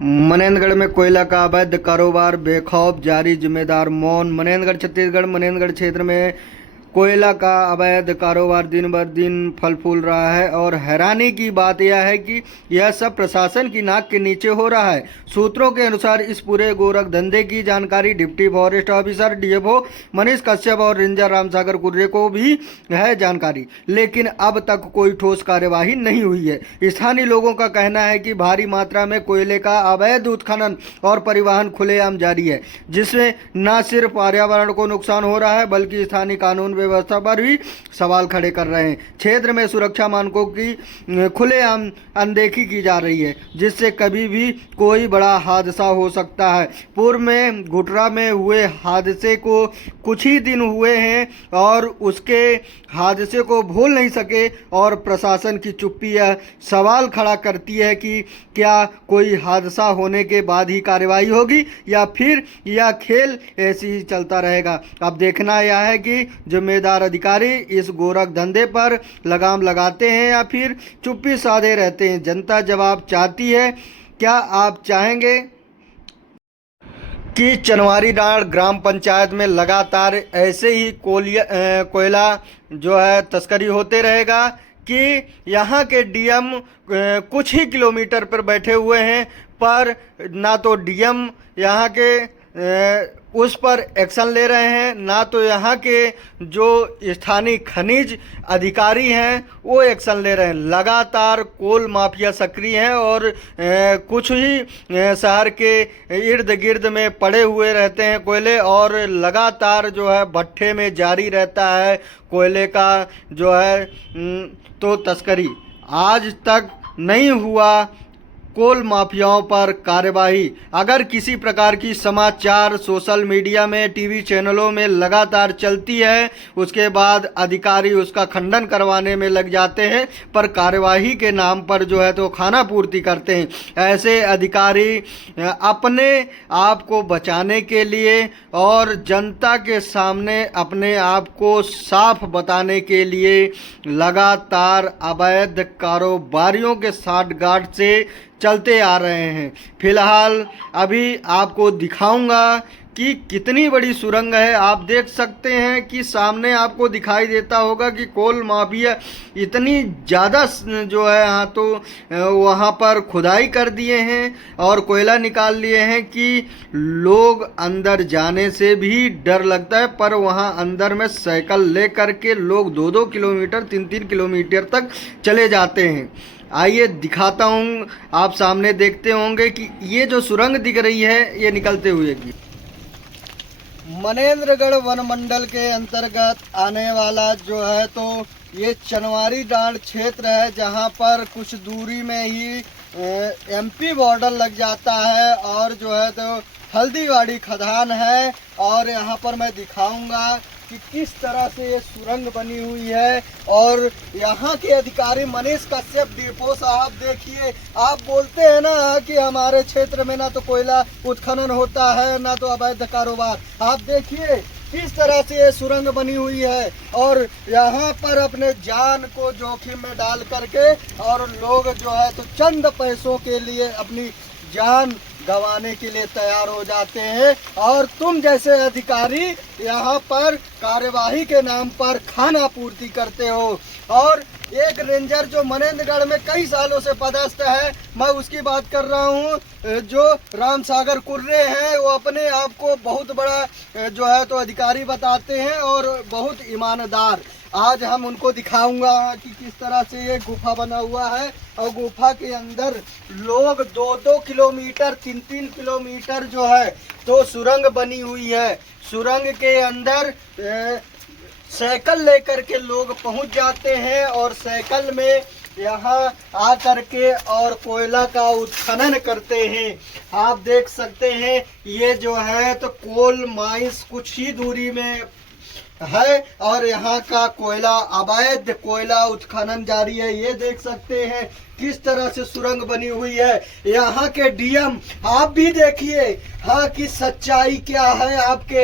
मनेंद्रगढ़ में कोयला का अवैध कारोबार बेखौफ जारी, जिम्मेदार मौन। मनेंद्रगढ़ छत्तीसगढ़ मनेंद्रगढ़ क्षेत्र में कोयला का अवैध कारोबार दिन ब दिन फल फूल रहा है और हैरानी की बात यह है कि यह सब प्रशासन की नाक के नीचे हो रहा है। सूत्रों के अनुसार इस पूरे गोरख धंधे की जानकारी deputy forest officer DFO Manish Kashyap और रेंजर रामसागर कुर्रे को भी है जानकारी, लेकिन अब तक कोई ठोस कार्यवाही नहीं हुई है। स्थानीय लोगों का कहना है कि भारी मात्रा में कोयले का अवैध उत्खनन और परिवहन खुलेआम जारी है, जिसमें न सिर्फ पर्यावरण को नुकसान हो रहा है बल्कि स्थानीय कानून व्यवस्था पर भी सवाल खड़े कर रहे हैं। क्षेत्र में सुरक्षा मानकों की खुलेआम अनदेखी की जा रही है, जिससे कभी भी कोई बड़ा हादसा हो सकता है। पूर्व में घुटरा में हुए हादसे को कुछ ही दिन हुए हैं और उसके हादसे को भूल नहीं सके और प्रशासन की चुप्पी यह सवाल खड़ा करती है कि क्या कोई हादसा होने के बाद ही कार्रवाई होगी या फिर यह खेल ऐसे ही चलता रहेगा। अब देखना यह है कि जिम्मेदार अधिकारी इस गोरख धंधे पर लगाम लगाते हैं या फिर चुप्पी साधे रहते हैं। जनता जवाब चाहती है। क्या आप चाहेंगे कि चनवारी डांड ग्राम पंचायत में लगातार ऐसे ही कोयला जो है तस्करी होते रहेगा कि यहाँ के डीएम कुछ ही किलोमीटर पर बैठे हुए हैं, पर ना तो डीएम यहाँ के उस पर एक्शन ले रहे हैं, ना तो यहाँ के जो स्थानीय खनिज अधिकारी हैं वो एक्शन ले रहे हैं। लगातार कोल माफिया सक्रिय हैं और कुछ ही शहर के इर्द गिर्द में पड़े हुए रहते हैं कोयले, और लगातार जो है भट्ठे में जारी रहता है कोयले का जो है तो तस्करी। आज तक नहीं हुआ कोल माफियाओं पर कार्यवाही। अगर किसी प्रकार की समाचार सोशल मीडिया में टीवी चैनलों में लगातार चलती है, उसके बाद अधिकारी उसका खंडन करवाने में लग जाते हैं, पर कार्यवाही के नाम पर जो है तो खाना पूर्ति करते हैं। ऐसे अधिकारी अपने आप को बचाने के लिए और जनता के सामने अपने आप को साफ बताने के लिए लगातार अवैध कारोबारियों के साठगांठ से चलते आ रहे हैं। फिलहाल अभी आपको दिखाऊंगा कि कितनी बड़ी सुरंग है। आप देख सकते हैं कि सामने आपको दिखाई देता होगा कि कोल माफिया इतनी ज़्यादा जो है यहाँ तो वहाँ पर खुदाई कर दिए हैं और कोयला निकाल लिए हैं कि लोग अंदर जाने से भी डर लगता है। पर वहाँ अंदर में साइकिल ले कर के लोग 2-2 किलोमीटर 3-3 किलोमीटर तक चले जाते हैं। आइए दिखाता हूँ, आप सामने देखते होंगे कि ये जो सुरंग दिख रही है ये निकलते हुए की मनेंद्रगढ़ वन मंडल के अंतर्गत आने वाला जो है तो ये चनवारी डांड क्षेत्र है, जहाँ पर कुछ दूरी में ही एमपी बॉर्डर लग जाता है और जो है तो हल्दीवाड़ी खदान है। और यहाँ पर मैं दिखाऊंगा कि किस तरह से ये सुरंग बनी हुई है। और यहाँ के अधिकारी मनीष कश्यप डीएफओ साहब, देखिए, आप बोलते हैं ना कि हमारे क्षेत्र में ना तो कोयला उत्खनन होता है ना तो अवैध कारोबार। आप देखिए किस तरह से ये सुरंग बनी हुई है और यहाँ पर अपने जान को जोखिम में डाल करके और लोग जो है तो चंद पैसों के लिए अपनी जान गंवाने के लिए तैयार हो जाते हैं। और तुम जैसे अधिकारी यहाँ पर कार्यवाही के नाम पर खाना पूर्ति करते हो। और एक रेंजर जो मनेंद्रगढ़ में कई सालों से पदस्थ है, मैं उसकी बात कर रहा हूँ, जो रामसागर कुर्रे हैं, वो अपने आप को बहुत बड़ा जो है तो अधिकारी बताते हैं और बहुत ईमानदार। आज हम उनको दिखाऊंगा कि किस तरह से ये गुफा बना हुआ है और गुफा के अंदर लोग 2-2 किलोमीटर 3-3 किलोमीटर जो है तो सुरंग बनी हुई है। सुरंग के अंदर साइकिल लेकर के लोग पहुंच जाते हैं और साइकिल में यहाँ आ करके और कोयला का उत्खनन करते हैं। आप देख सकते हैं ये जो है तो कोल माइंस कुछ ही दूरी में है और यहाँ का कोयला अवैध कोयला उत्खनन जारी है। ये देख सकते हैं किस तरह से सुरंग बनी हुई है। यहाँ के डीएम आप भी देखिए हाँ कि सच्चाई क्या है। आपके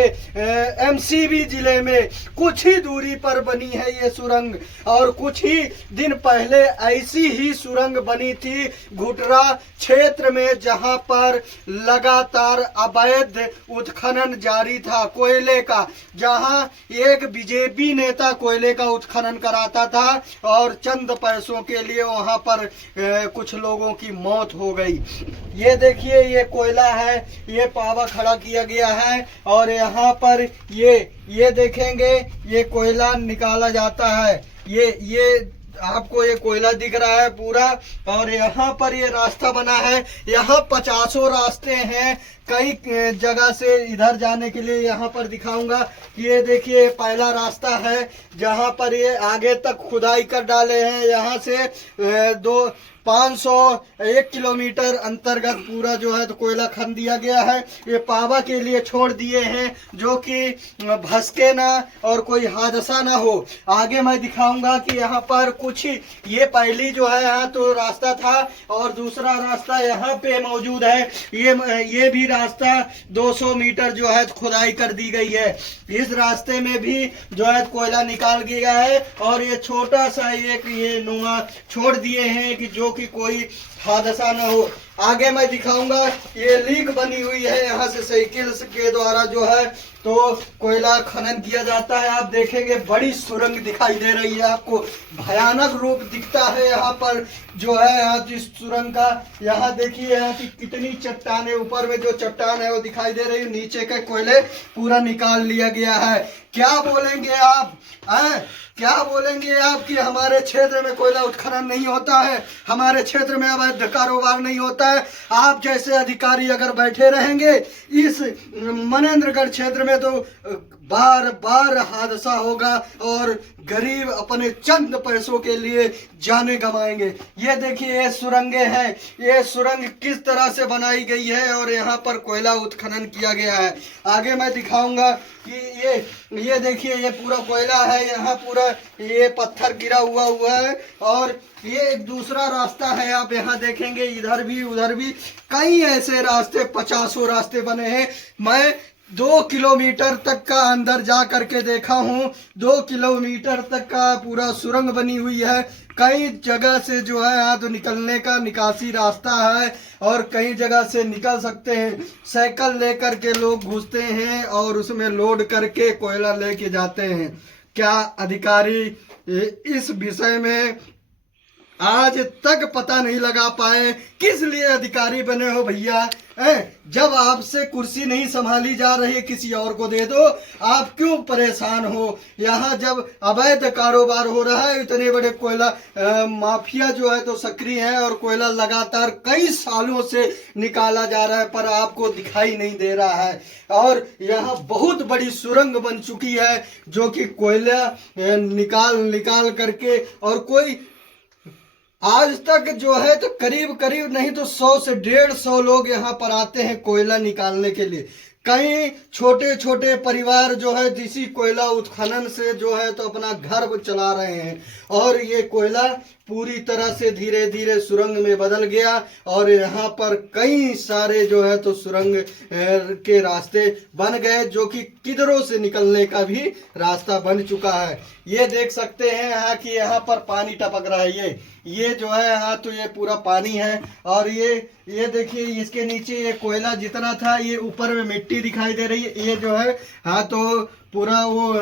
एमसीबी जिले में कुछ ही दूरी पर बनी है ये सुरंग, और कुछ ही दिन पहले ऐसी ही सुरंग बनी थी घुटरा क्षेत्र में, जहां पर लगातार अवैध उत्खनन जारी था कोयले का, जहां एक बीजेपी नेता कोयले का उत्खनन कराता था और चंद पैसों के लिए वहां पर कुछ लोगों की मौत हो गई। ये देखिए ये कोयला है, ये पावा खड़ा किया गया है और यहाँ पर ये देखेंगे ये कोयला निकाला जाता है। ये आपको ये कोयला दिख रहा है पूरा, और यहाँ पर ये रास्ता बना है। यहाँ 50 रास्ते हैं कई जगह से इधर जाने के लिए। यहाँ पर दिखाऊंगा कि ये देखिए पहला रास्ता है जहाँ पर ये आगे तक खुदाई कर डाले हैं। यहाँ से 501 किलोमीटर अंतर्गत पूरा जो है तो कोयला खन दिया गया है। ये पावा के लिए छोड़ दिए हैं जो कि भसके ना और कोई हादसा ना हो। आगे मैं दिखाऊंगा कि यहाँ पर कुछ ये पहली जो है यहाँ तो रास्ता था और दूसरा रास्ता यहाँ पे मौजूद है। ये भी रास्ता 200 मीटर जो है खुदाई कर दी गई है। इस रास्ते में भी जो है कोयला निकाल गया है और ये छोटा सा एक ये नुआ छोड़ दिए हैं कि जो कि कोई हादसा न हो। आगे मैं दिखाऊंगा ये लीक बनी हुई है, यहाँ से साइकिल के द्वारा जो है तो कोयला खनन किया जाता है। आप देखेंगे बड़ी सुरंग दिखाई दे रही है, आपको भयानक रूप दिखता है यहाँ पर जो है यहाँ जिस सुरंग का। यहाँ देखिए यहाँ की कितनी चट्टानें, ऊपर में जो चट्टान है वो दिखाई दे रही है, नीचे के कोयले पूरा निकाल लिया गया है। क्या बोलेंगे आप क्या बोलेंगे आप कि हमारे क्षेत्र में कोयला उत्खनन नहीं होता है, हमारे क्षेत्र में अवैध कारोबार नहीं होता है। आप जैसे अधिकारी अगर बैठे रहेंगे इस मनेंद्रगढ़ क्षेत्र में तो बार बार हादसा होगा और गरीब अपने चंद पैसों के लिए जाने गंवाएंगे। ये देखिए ये सुरंगें हैं, ये सुरंग किस तरह से बनाई गई है और यहाँ पर कोयला उत्खनन किया गया है। आगे मैं दिखाऊंगा कि ये देखिए ये पूरा कोयला है, यहाँ पूरा ये पत्थर गिरा हुआ है और ये एक दूसरा रास्ता है। आप यहाँ देखेंगे इधर भी उधर भी कई ऐसे रास्ते 50 रास्ते बने हैं। मैं 2 किलोमीटर तक का अंदर जा करके देखा हूँ। 2 किलोमीटर तक का पूरा सुरंग बनी हुई है। कई जगह से जो है यहाँ तो निकलने का निकासी रास्ता है और कई जगह से निकल सकते हैं। साइकिल लेकर के लोग घुसते हैं और उसमें लोड करके कोयला लेके जाते हैं। क्या अधिकारी इस विषय में आज तक पता नहीं लगा पाए किस लिए अधिकारी बने हो भैया? जब आपसे कुर्सी नहीं संभाली जा रही किसी और को दे दो, आप क्यों परेशान हो? यहाँ जब अवैध कारोबार हो रहा है, इतने बड़े कोयला माफिया जो है तो सक्रिय है और कोयला लगातार कई सालों से निकाला जा रहा है पर आपको दिखाई नहीं दे रहा है। और यहाँ बहुत बड़ी सुरंग बन चुकी है जो कि कोयला निकाल करके, और कोई आज तक जो है तो करीब नहीं तो 100 से 150 लोग यहाँ पर आते हैं कोयला निकालने के लिए। कई छोटे छोटे परिवार जो है इसी कोयला उत्खनन से जो है तो अपना घर चला रहे हैं और ये कोयला पूरी तरह से धीरे धीरे सुरंग में बदल गया और यहाँ पर कई सारे जो है तो सुरंग के रास्ते बन गए जो कि किधरों से निकलने का भी रास्ता बन चुका है। ये देख सकते हैं यहाँ कि यहाँ पर पानी टपक रहा है। ये जो है यहाँ तो ये पूरा पानी है और ये देखिए इसके नीचे ये कोयला जितना था ये ऊपर में मिट्टी दिखाई दे रही है। ये जो है हाँ तो पूरा वो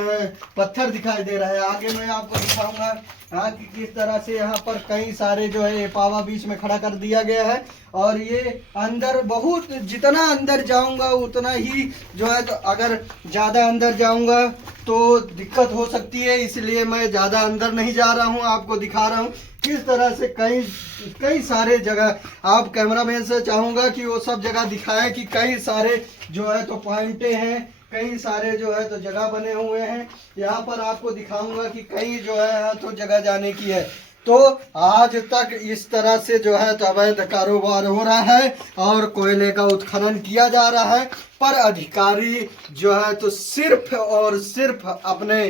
पत्थर दिखाई दे रहा है। आगे मैं आपको दिखाऊंगा हाँ कि किस तरह से यहाँ पर कई सारे जो है ये पावा बीच में खड़ा कर दिया गया है और ये अंदर बहुत, जितना अंदर जाऊंगा उतना ही जो है तो अगर ज़्यादा अंदर जाऊंगा तो दिक्कत हो सकती है, इसलिए मैं ज़्यादा अंदर नहीं जा रहा हूँ। आपको दिखा रहा हूँ किस तरह से कई सारे जगह, आप कैमरामैन से चाहूँगा कि वो सब जगह दिखाएं कि कई सारे जो है तो पॉइंटे हैं, कई सारे जो है तो जगह बने हुए हैं। यहाँ पर आपको दिखाऊंगा कि कई जो है तो जगह जाने की है। तो आज तक इस तरह से जो है तो अवैध कारोबार हो रहा है और कोयले का उत्खनन किया जा रहा है, पर अधिकारी जो है तो सिर्फ और सिर्फ अपने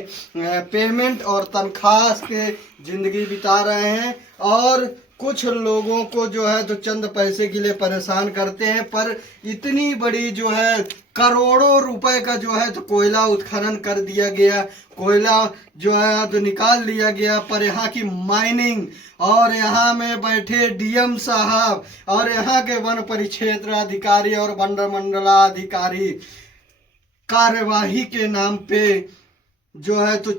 पेमेंट और तनख्वाह के जिंदगी बिता रहे हैं और कुछ लोगों को जो है तो चंद पैसे के लिए परेशान करते हैं, पर इतनी बड़ी जो है करोड़ों रुपए का जो है तो कोयला उत्खनन कर दिया गया, कोयला जो है तो निकाल लिया गया, पर यहाँ की माइनिंग और यहाँ में बैठे डीएम साहब और यहाँ के वन परिक्षेत्र अधिकारी और मंडलाधिकारी कार्यवाही के नाम पे जो है तो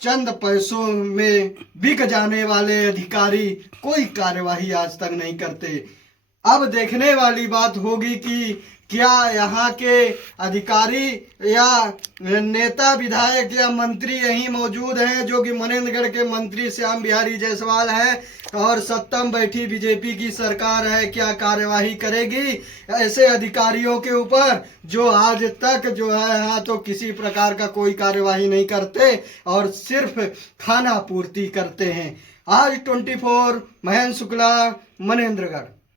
चंद पैसों में बिक जाने वाले अधिकारी कोई कार्यवाही आज तक नहीं करते। अब देखने वाली बात होगी कि क्या यहाँ के अधिकारी या नेता विधायक या मंत्री यहीं मौजूद हैं, जो कि मनेंद्रगढ़ के मंत्री श्याम बिहारी जायसवाल हैं और सत्तम बैठी बीजेपी की सरकार है, क्या कार्यवाही करेगी ऐसे अधिकारियों के ऊपर जो आज तक जो है यहाँ तो किसी प्रकार का कोई कार्यवाही नहीं करते और सिर्फ खाना पूर्ति करते हैं। आज 24 महेंद्र शुक्ला, मनेंद्रगढ़।